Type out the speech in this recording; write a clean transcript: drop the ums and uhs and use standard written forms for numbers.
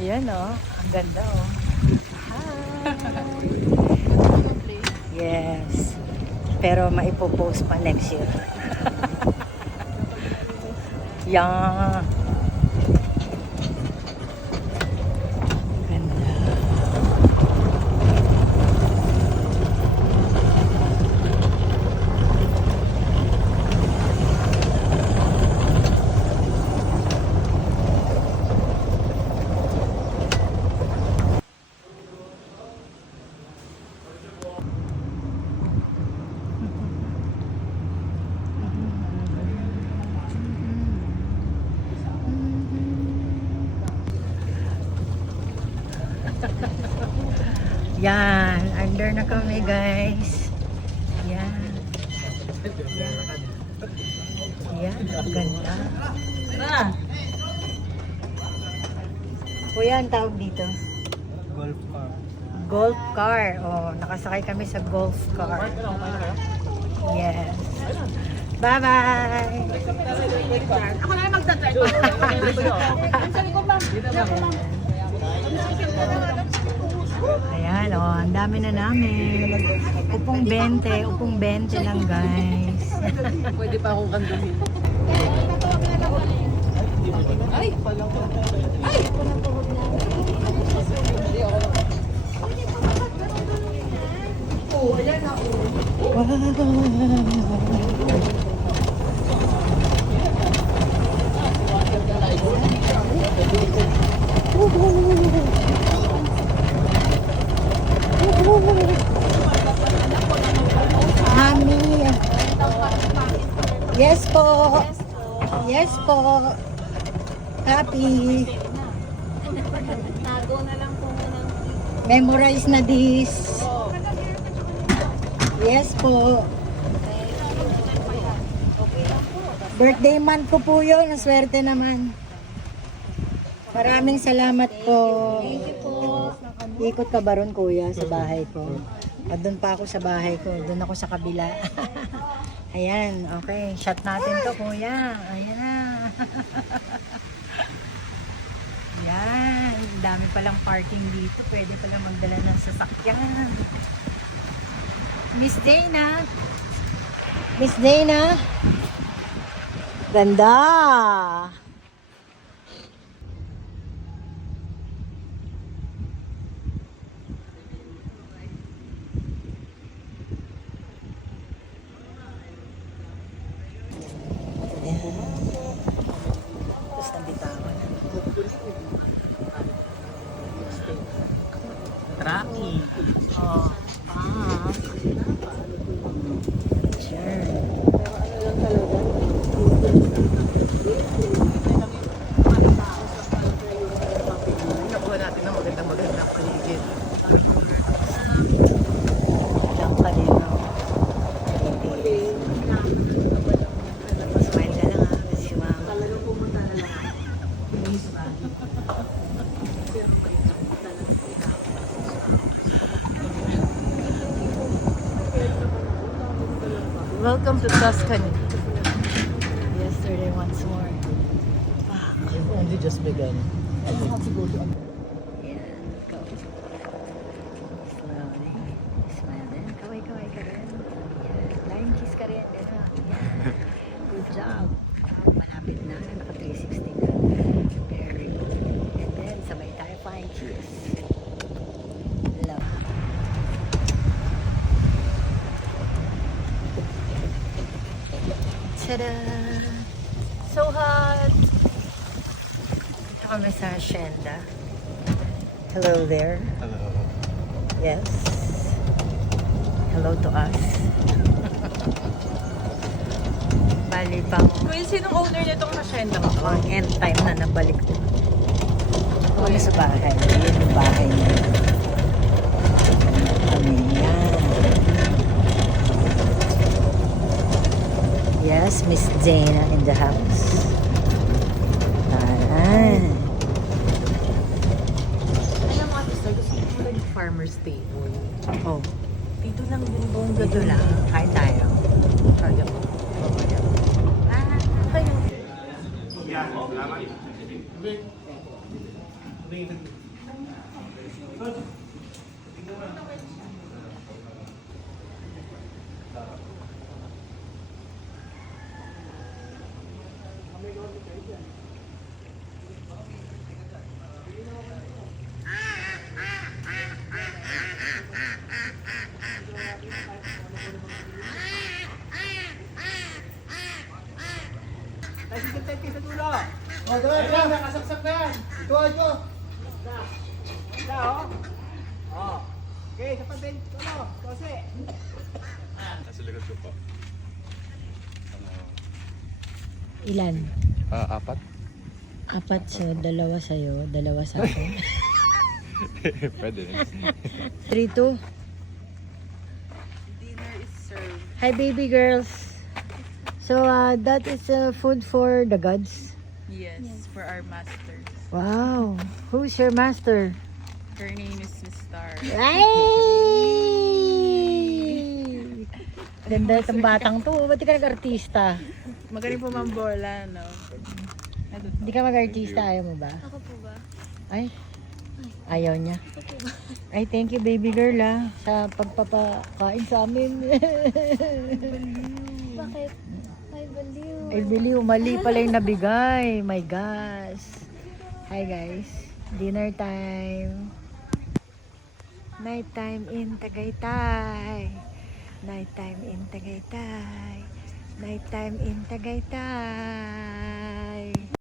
Yan oh, ang ganda oh. Hi! Yes. Pero maipopost pa next year. Yeah. Ganda. Yan, under na kami guys. Yan. Yan, ang ganda. Kuya, ang tawag dito? Golf car. Golf car. Oh, nakasakay kami sa golf car. Yes. Bye-bye! Ako na magdadrive. Sabi ko, ma'am. Ayan, oh, ang dami na namin. Upong 20, upong 20 lang guys. Pwede pa akong kanduhin. Ay! Ay! Oh, ayan na. Mami. Yes po. Yes po. Copy. Tago na lang po ng Memorize na this. Yes po. Birthday month ko po yun. Swerte naman. Maraming salamat po. Ikot ka ba ron, kuya, sa bahay ko? Doon pa ako sa bahay ko. Doon ako sa kabila. Ayan, okay. Shot natin to, kuya. Ayan na. Yan. Dami palang parking dito. Pwede palang magdala ng sasakyan. Miss Dana. Miss Dana. Ganda. Tapos nabitawan. Tracking. Oh. Ah. Sure. Nakuha natin ng magandang paligid. Diyan ka din. Smile ka lang ha. Kasi si mama. talagang pumunta na lang. Welcome to Tuscany. Yesterday once more. You've only just begun. Yeah, go. Slowly. Smile din. Kaway-kaway ka rin. Yeah. Flying kiss ka rin. Gano'n. Yeah. Good job. Malapit na. Naka 360 na. Very good. And then, sabay tayo flying kiss. Love. Tada! So hot! Dito kami sa Hacienda. Hello there. Hello. Yes. Hello to us. Bali pang Kuya, sinong owner nitong hacienda ko? pang end time na nabalik ko. Kami sa bahay. Yun yung bahay niya. Kami yan. Yes, Miss Dana in the house. Ayan. Alam mo, sister, gusto ko lang yung farmer's table. Oh, Dito lang din buong dito lang. Kain tayo. Kaya mo. Ah, Kayo. Oh, diba, diba, nakasaksak na yan. Ito. Okay, sa patin, kasi. Nasa likod ko po. Ilan? Apat. Apat siya, dalawa sa'yo, dalawa sa akin. Pwede rin. 3-2. Dinner is served. Hi baby girls. So that is food for the gods. Yes, for our masters. Wow. Who's your master? Her name is Miss Star. Ay! Ganda itong batang to. Ba't di ka nag-artista? Magaling po mambola, no? Hindi ka mag-artista, ayaw mo ba? Ako po ba? Ay, ayaw niya. Ako po ba? Ay, thank you baby girl sa pagpapakain sa amin. Bakit? Ay, baliw. Ay, bili, mali pala yung nabigay. My gosh. Hi guys. Dinner time. Night time in Tagaytay. Night time in Tagaytay. Night time in Tagaytay.